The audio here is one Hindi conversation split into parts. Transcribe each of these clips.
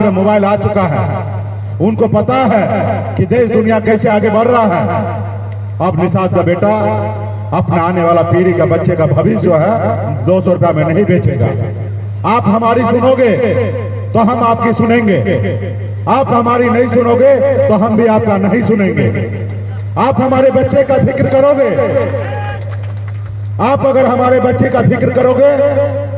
में मोबाइल आ चुका है, उनको पता है कि देश दुनिया कैसे आगे बढ़ रहा है। अब निषाद का बेटा अपना आने वाला पीढ़ी का बच्चे का भविष्य जो है 200 रुपया में नहीं बेचेगा। आप हमारी सुनोगे तो हम आपकी सुनेंगे, आप हमारी नहीं सुनोगे तो हम भी आपका नहीं सुनेंगे। आप हमारे बच्चे का फिक्र करोगे, आप अगर हमारे बच्चे का फिक्र करोगे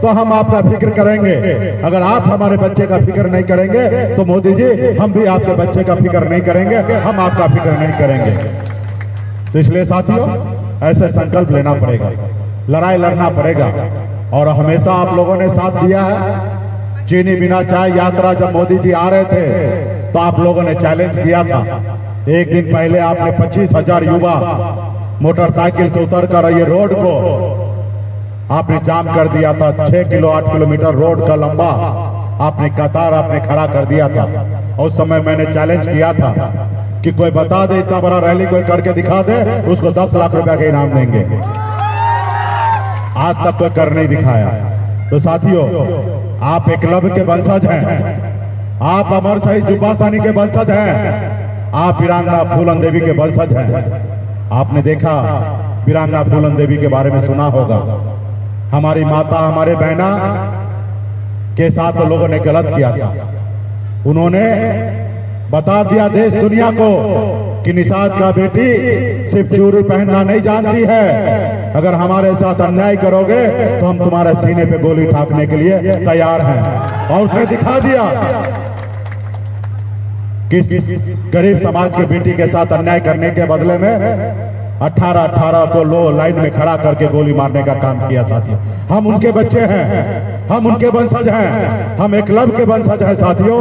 तो हम आपका फिक्र करेंगे। अगर आप हमारे बच्चे का फिक्र नहीं करेंगे तो मोदी जी हम भी आपके बच्चे का फिक्र नहीं करेंगे, हम आपका फिक्र नहीं करेंगे। तो इसलिए साथियों ऐसे संकल्प लेना पड़ेगा, लड़ाई लड़ना पड़ेगा। और हमेशा आप लोगों ने साथ दिया है। चीनी बिना चाय यात्रा जब मोदी जी आ रहे थे तो आप लोगों ने चैलेंज किया था। एक दिन पहले आपने 25,000 युवा मोटरसाइकिल से उतरकर ये रोड को आपने जाम कर दिया था। 8 किलोमीटर रोड का लंबा आपने कतार आपने खड़ा कर दिया था। और उस समय मैंने चैलेंज किया था कि कोई बता दे, इतना बड़ा रैली कोई करके दिखा दे, उसको 10 लाख रुपया का इनाम देंगे। आज तक कोई कर नहीं दिखाया। तो साथियों आप एकलव्य के वंशज हैं, आप अमर शहीद जुब्बा साहनी के वंशज हैं, आप वीरांगना फूलन देवी के वंशज हैं। आपने देखा वीरांगना फूलन देवी के बारे में सुना होगा। हमारी माता हमारे बहना के साथ तो लोगों ने गलत किया था। उन्होंने बता दिया देश दुनिया को कि निषाद का बेटी सिर्फ चूड़ी पहनना नहीं जानती है, अगर हमारे साथ अन्याय करोगे तो हम तुम्हारे सीने पे गोली ठाकने के लिए तैयार हैं। और उसने दिखा दिया कि गरीब समाज की बेटी के साथ अन्याय करने के बदले में 18 को लो लाइन में खड़ा करके गोली मारने का काम किया। साथियों हम उनके बच्चे हैं, हम उनके वंशज हैं, हम एकलव्य के वंशज हैं। साथियों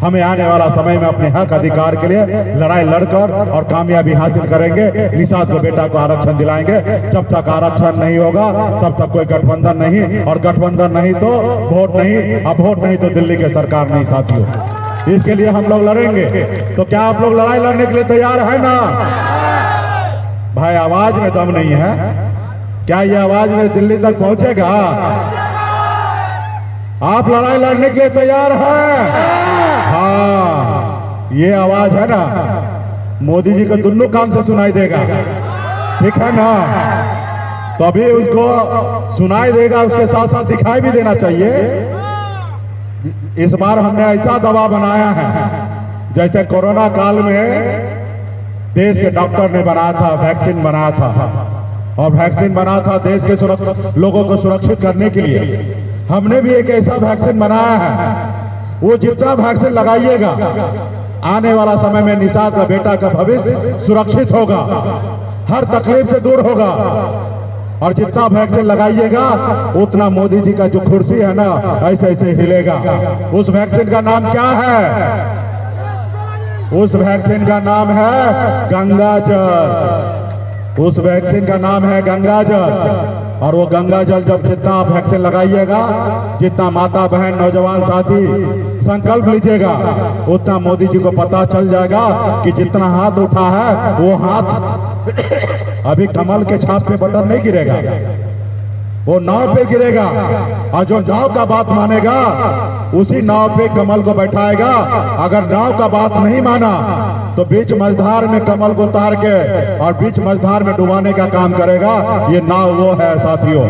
हमें आने वाला समय में अपने हक अधिकार के लिए लड़ाई लड़कर और कामयाबी हासिल करेंगे। निषाद को बेटा को आरक्षण दिलाएंगे। जब तक आरक्षण नहीं होगा तब तक कोई गठबंधन नहीं, और गठबंधन नहीं तो वोट नहीं, अब वोट नहीं तो दिल्ली की सरकार नहीं। साथियों इसके लिए हम लोग लड़ेंगे। तो क्या आप लोग लड़ाई लड़ने के लिए तैयार है ना? भाई आवाज में दम नहीं है, क्या ये आवाज में दिल्ली तक पहुंचेगा? आप लड़ाई लड़ने के लिए तैयार हैं? हाँ ये आवाज है ना, मोदी जी को दोनों कान से सुनाई देगा, ठीक है ना? तो अभी उसको सुनाई देगा, उसके साथ साथ दिखाई भी देना चाहिए। इस बार हमने ऐसा दवा बनाया है जैसे कोरोना काल में देश के डॉक्टर ने बनाया था, वैक्सीन बनाया था, और वैक्सीन बना था देश के लोगों को सुरक्षित करने के लिए। हमने भी एक ऐसा वैक्सीन बनाया है। वो जितना वैक्सीन लगाइएगा आने वाला समय में निषाद का बेटा का भविष्य सुरक्षित होगा, हर तकलीफ से दूर होगा। और जितना वैक्सीन लगाइएगा उतना मोदी जी का जो कुर्सी है ना ऐसे ऐसे हिलेगा। उस वैक्सीन का नाम क्या है? उस वैक्सीन का नाम है गंगा जल। उस वैक्सीन का नाम है गंगा जल। और वो गंगा जल जब जितना आप वैक्सीन लगाइएगा, जितना माता बहन नौजवान साथी संकल्प लीजिएगा, उतना मोदी जी को पता चल जाएगा कि जितना हाथ उठा है वो हाथ अभी कमल के छाप पे बटन नहीं गिरेगा, वो नाव पे गिरेगा। और जो नाव का बात मानेगा उसी नाव पे कमल को बैठाएगा। अगर नाव का बात नहीं माना तो बीच मझधार में कमल को उतार के और बीच मझधार में डुबाने का काम करेगा। ये नाव वो है साथियों।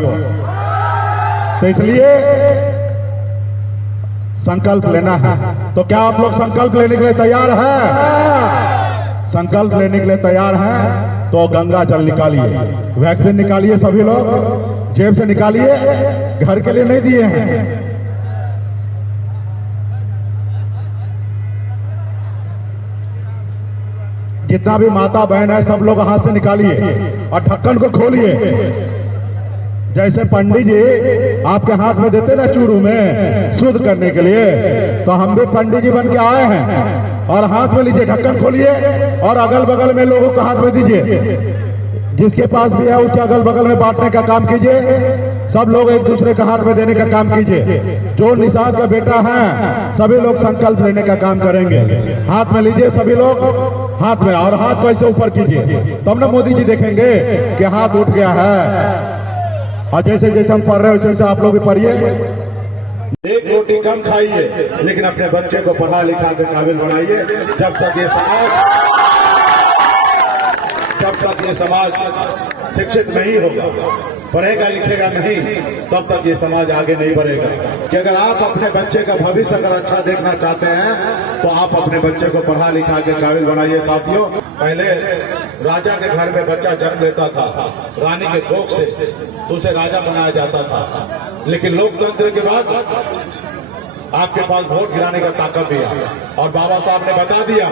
तो इसलिए संकल्प लेना है। तो क्या आप लोग संकल्प लेने के लिए तैयार हैं? संकल्प लेने के लिए तैयार हैं तो गंगा जल निकालिए, वैक्सीन निकालिए, सभी लोग जेब से निकालिए, घर के लिए नहीं दिए हैं। जितना भी माता बहन है सब लोग हाथ से निकालिए और ढक्कन को खोलिए। जैसे पंडित जी आपके हाथ में देते ना चूरू में शुद्ध करने के लिए, तो हम भी पंडित जी बन के आए हैं। और हाथ में लीजिए, ढक्कन खोलिए और अगल बगल में लोगों को हाथ में दीजिए। जिसके पास भी है उसके अगल बगल में बांटने का काम कीजिए। सब लोग एक दूसरे का हाथ में देने का काम कीजिए। जो निषाद का बेटा है सभी लोग संकल्प लेने का काम करेंगे। हाथ में लीजिए सभी लोग, हाथ में, और हाथ को ऐसे ऊपर कीजिए, तब ना मोदी जी देखेंगे कि हाथ उठ गया है। और जैसे जैसे हम पढ़ रहे हैं वैसे वैसे आप लोग भी पढ़िए। एक रोटी कम खाइए, लेकिन अपने बच्चे को पढ़ा लिखा के काबिल बनाइए। जब तक ये समाज शिक्षित नहीं होगा, पढ़ेगा लिखेगा नहीं, तब तक ये समाज आगे नहीं बढ़ेगा। कि अगर आप अपने बच्चे का भविष्य अगर अच्छा देखना चाहते हैं तो आप अपने बच्चे को पढ़ा लिखा के काबिल बनाइए। साथियों, पहले राजा के घर में बच्चा जन्म लेता था, रानी के कोख से, तो उसे राजा बनाया जाता था। लेकिन लोकतंत्र के बाद आपके पास वोट गिराने का ताकत दिया और बाबा साहब ने बता दिया,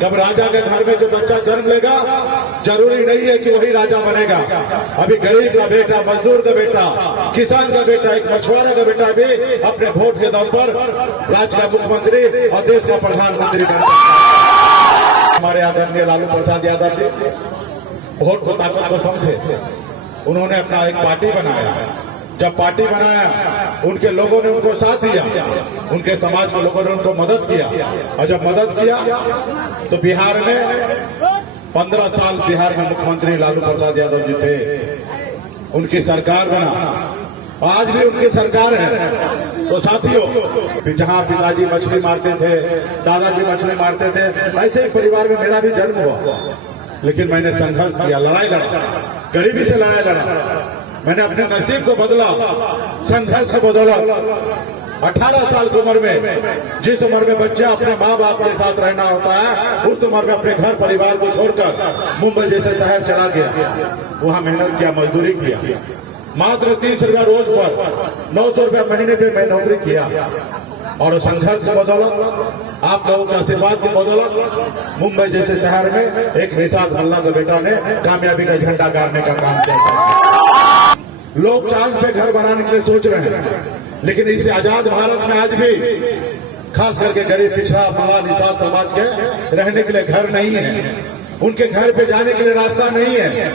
जब राजा के घर में जो बच्चा जन्म लेगा, जरूरी नहीं है कि वही राजा बनेगा। अभी गरीब का बेटा, मजदूर का बेटा, किसान का बेटा, एक मछुआरा का बेटा भी अपने वोट के दम पर राज्य का मुख्यमंत्री और देश का प्रधानमंत्री बन सकता है। हमारे आदरणीय लालू प्रसाद यादव जी वोट को ताकत को समझे, उन्होंने अपना एक पार्टी बनाया। जब पार्टी बनाया, उनके लोगों ने उनको साथ दिया, उनके समाज के लोगों ने उनको मदद किया, और जब मदद किया तो बिहार में 15 साल बिहार में मुख्यमंत्री लालू प्रसाद यादव जी थे। उनकी सरकार बना, आज भी उनकी सरकार है। तो साथियों, जहां पिताजी मछली मारते थे, दादाजी मछली मारते थे, ऐसे एक परिवार में मेरा भी जन्म हुआ। लेकिन मैंने संघर्ष किया, लड़ाई लड़ा, गरीबी से लड़ाई लड़ा, मैंने अपने नसीब को बदला, संघर्ष को बदला। 18 साल की उम्र में, जिस उम्र में बच्चा अपने माँ बाप के साथ रहना होता है, उस उम्र में अपने घर परिवार को छोड़कर मुंबई जैसे शहर चला गया। वहां मेहनत किया, मजदूरी किया, मात्र 30 रुपया रोज पर 900 रुपया महीने पे मैं नौकरी किया। और संघर्ष की बदौलत, आप लोगों के आशीर्वाद की बदौलत, मुंबई जैसे शहर में एक निषाद मल्ला के बेटा ने कामयाबी का झंडा गाड़ने का काम किया। लोग चांद पे घर बनाने के लिए सोच रहे हैं, लेकिन इस आजाद भारत में आज भी खास करके गरीब, पिछड़ा, बड़ा, निषाद समाज के रहने के लिए घर नहीं है, उनके घर पे जाने के लिए रास्ता नहीं है।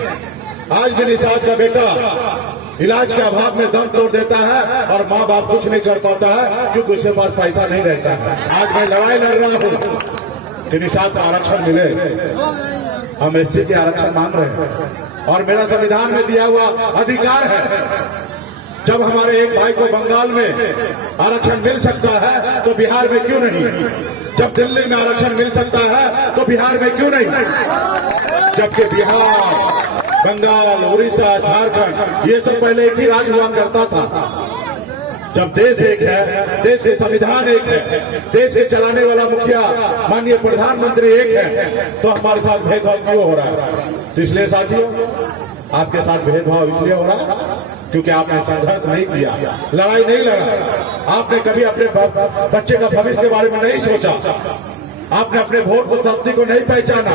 आज भी निषाद का बेटा इलाज के अभाव में दम तोड़ देता है और माँ बाप कुछ नहीं कर पाता है, क्योंकि उसके पास पैसा नहीं रहता है। आज मैं लड़ाई लड़ रहा हूँ कि निषाद को आरक्षण मिले। हम एससी के आरक्षण मांग रहे हैं और मेरा संविधान में दिया हुआ अधिकार है। जब हमारे एक भाई को बंगाल में आरक्षण मिल सकता है तो बिहार में क्यों नहीं? जब दिल्ली में आरक्षण मिल सकता है तो बिहार में क्यों नहीं? जबकि बिहार, बंगाल, उड़ीसा, झारखंड, ये सब पहले एक ही राज्य हुआ करता था। जब देश एक है, देश के संविधान एक है, देश के चलाने वाला मुखिया माननीय प्रधानमंत्री एक है, तो हमारे साथ भेदभाव क्यों हो रहा है? तो इसलिए साथियों, आपके साथ भेदभाव इसलिए हो रहा है क्योंकि आपने संघर्ष नहीं किया, लड़ाई नहीं लड़ा, आपने कभी अपने बच्चे का भविष्य के बारे में नहीं सोचा, आपने अपने वोट को शक्ति को नहीं पहचाना,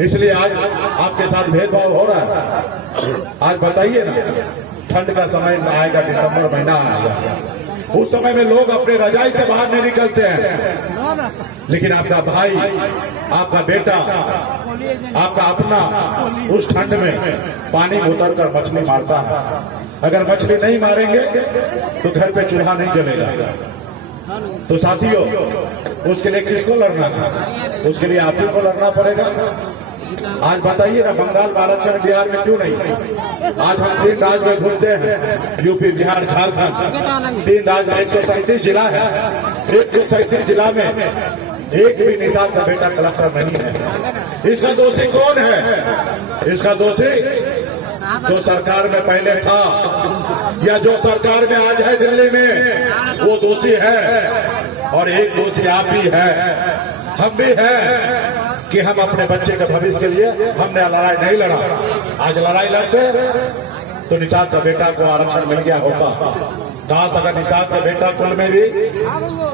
इसलिए आज आपके साथ भेदभाव हो रहा है। आज बताइए ना, ठंड का समय आएगा, दिसंबर महीना आएगा, उस समय में लोग अपने रजाई से बाहर नहीं निकलते हैं, लेकिन आपका भाई, आपका बेटा, आपका अपना उस ठंड में पानी में उतर कर मछली मारता है। अगर मछली नहीं मारेंगे तो घर पे चूल्हा नहीं जलेगा। तो साथियों, उसके लिए किसको लड़ना है? उसके लिए आप ही को लड़ना पड़ेगा। आज बताइए ना, बंगाल में आरक्षण बिहार में क्यों नहीं? आज हम 3 राज्य में घूमते हैं, यूपी, बिहार, झारखंड, 3 राज्य में 137 जिला है। 137 जिला में एक भी निषाद का बेटा कलेक्टर नहीं है। इसका दोषी कौन है? इसका दोषी जो सरकार में पहले था या जो सरकार में आज है दिल्ली में, वो दोषी है। और एक दोषी आप भी है, हम भी है कि हम अपने बच्चे के भविष्य के लिए हमने लड़ाई नहीं लड़ा। आज लड़ाई लड़ते तो निषाद का बेटा को आरक्षण मिल गया होता। काश अगर निषाद का बेटा कुल में भी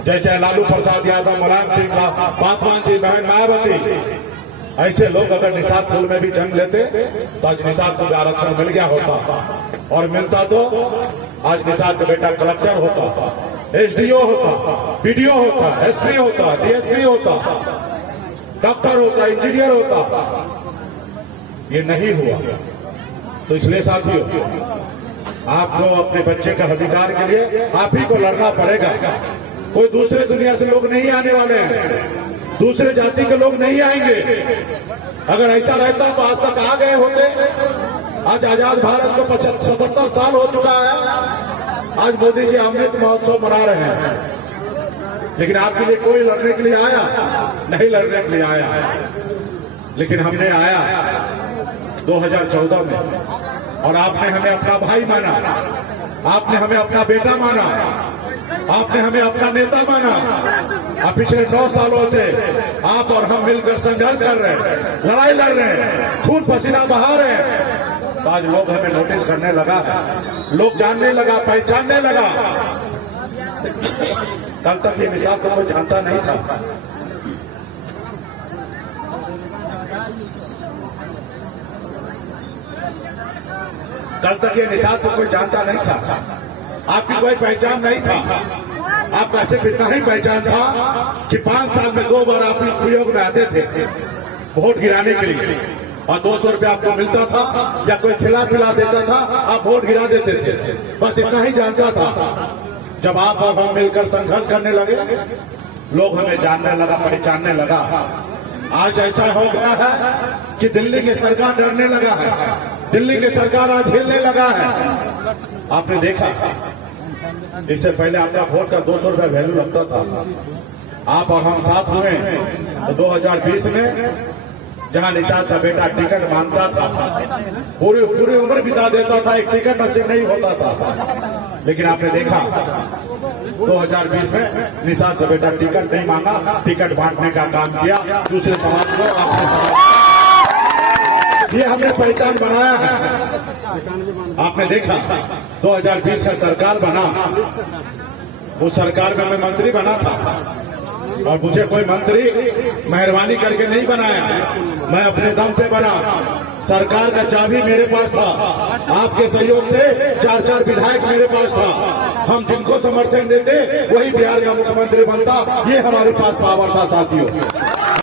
जैसे लालू प्रसाद यादव, मुलायम सिंह, पासवान जी, बहन मायावती, ऐसे लोग अगर निषाद कुल में भी जन्म लेते तो आज निषाद को भी आरक्षण मिल गया होता। और मिलता तो आज निषाद का बेटा कलेक्टर होता, एसडीओ होता, पीडीओ होता, एसपी होता, डीएसपी होता, डॉक्टर होता, इंजीनियर होता। ये नहीं हुआ। तो इसलिए साथियों, आपको अपने बच्चे का अधिकार के लिए आप ही को लड़ना पड़ेगा। कोई दूसरे दुनिया से लोग नहीं आने वाले हैं, दूसरे जाति के लोग नहीं आएंगे। अगर ऐसा रहता तो आज तक आ गए होते। आज आजाद भारत को 77 साल हो चुका है। आज मोदी जी अमृत महोत्सव मना रहे हैं, लेकिन आपके लिए कोई लड़ने के लिए आया नहीं, लड़ने के लिए आया, लेकिन हमने आया 2014 में, और आपने हमें अपना भाई माना, आपने हमें अपना बेटा माना, आपने हमें अपना नेता माना। अब पिछले 9 सालों से आप और हम मिलकर संघर्ष कर रहे हैं, लड़ाई लड़ रहे हैं, खून पसीना बहा रहे हैं। तो आज लोग हमें नोटिस करने लगा है, लोग जानने लगा, पहचानने लगा। कल तक ये मिसाल तो कोई जानता नहीं था। कल तक ये निशान तो कोई जानता नहीं था, आपकी कोई पहचान नहीं था। आपका सिर्फ इतना ही पहचान था कि 5 साल में 2 बार आप उपयोग में आते थे वोट गिराने के लिए, और 200 रुपया आपको मिलता था, या कोई खिला पिला देता था, आप वोट गिरा देते थे। बस इतना ही जानता था। जब आप और हम मिलकर संघर्ष करने लगे, लोग हमें जानने लगा, पहचानने लगा। आज ऐसा हो गया है कि दिल्ली की सरकार डरने लगा है, दिल्ली की सरकार आज हिलने लगा है। आपने देखा, इससे पहले आपका वोट का 200 रुपया वैल्यू लगता था। आप और हम साथ हुए तो 2020 में जहां निषाद का बेटा टिकट मांगता था, पूरी उम्र बिता देता था, एक टिकट नसीब नहीं होता था। लेकिन आपने देखा 2020 में निषाद का बेटा टिकट नहीं मांगा, टिकट बांटने का काम किया दूसरे समाज को। ये हमने पहचान बनाया है। आपने देखा 2020 का सरकार बना, उस सरकार में मैं मंत्री बना था, और मुझे कोई मंत्री मेहरबानी करके नहीं बनाया, मैं अपने दम पे बना। सरकार का चाबी मेरे पास था, आपके सहयोग से 4 विधायक मेरे पास था। हम जिनको समर्थन देते वही बिहार का मुख्यमंत्री बनता। ये हमारे पास पावर था साथियों।